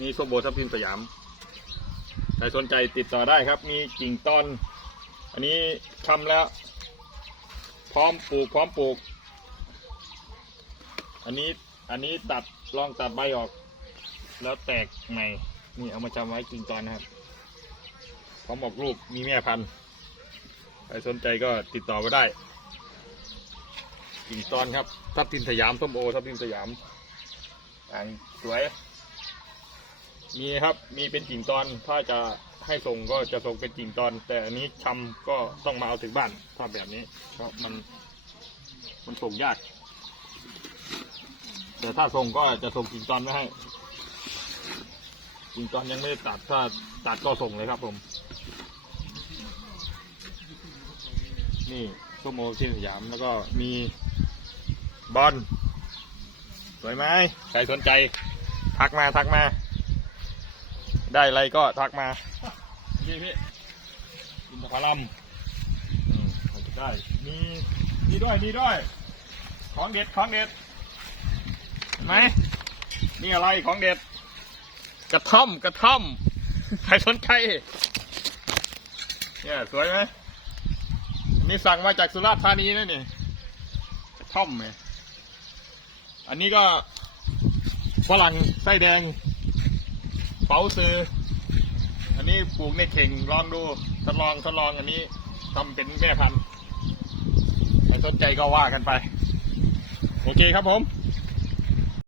มีส้มโอทับทิมสยาม ใครสนใจติดต่อได้ครับ มีกิ่งตอนอันนี้ทำแล้ว พร้อมปลูกพร้อมปลูก อันนี้อันนี้ตัดลองตัดใบออก แล้วแตกใหม่ นี่เอามาจำไว้กิ่งตอนนะครับ พร้อมออกลูกมีแม่พันธุ์ ใครสนใจก็ติดต่อมาได้ กิ่งตอนครับ ทับทิมสยามส้มโอทับทิมสยามอ่างสวย มีครับ มีเป็นกิ่งตอน ถ้าจะให้ส่งก็จะส่งเป็นกิ่งตอน แต่อันนี้ชำก็ต้องมาเอาถึงบ้านถ้าแบบนี้เพราะมัน มันส่งยาก แต่ถ้าส่งก็จะส่งกิ่งตอนไม่ให้ กิ่งตอนยังไม่ได้ตัด ถ้าตัดก็ส่งเลยครับผม นี่ส้มโอที่สยามแล้วก็มีบอลสวยไหมใครสนใจ ทักมาทักมา ได้อะไรก็ทักมาพี่พี่อินทผลัมอืมเอาจะได้มีมีด้วยมีด้วย ของเด็ดของเด็ดเห็นไหมนี่อะไรของเด็ด กระท่อมกระท่อมใครสนใจเนี่ยสวยไหมนี่สั่งมาจากสุราษฎร์ธานีนะนี่กระท่อมไงอันนี้ก็ฝรั่งไส้แดง เป๋าซื้ออันนี้ปลูกในเข่งลองดูทดลองทดลองอันนี้ทำเป็นแม่พันธุ์ใครสนใจก็ว่ากันไป โอเคครับผม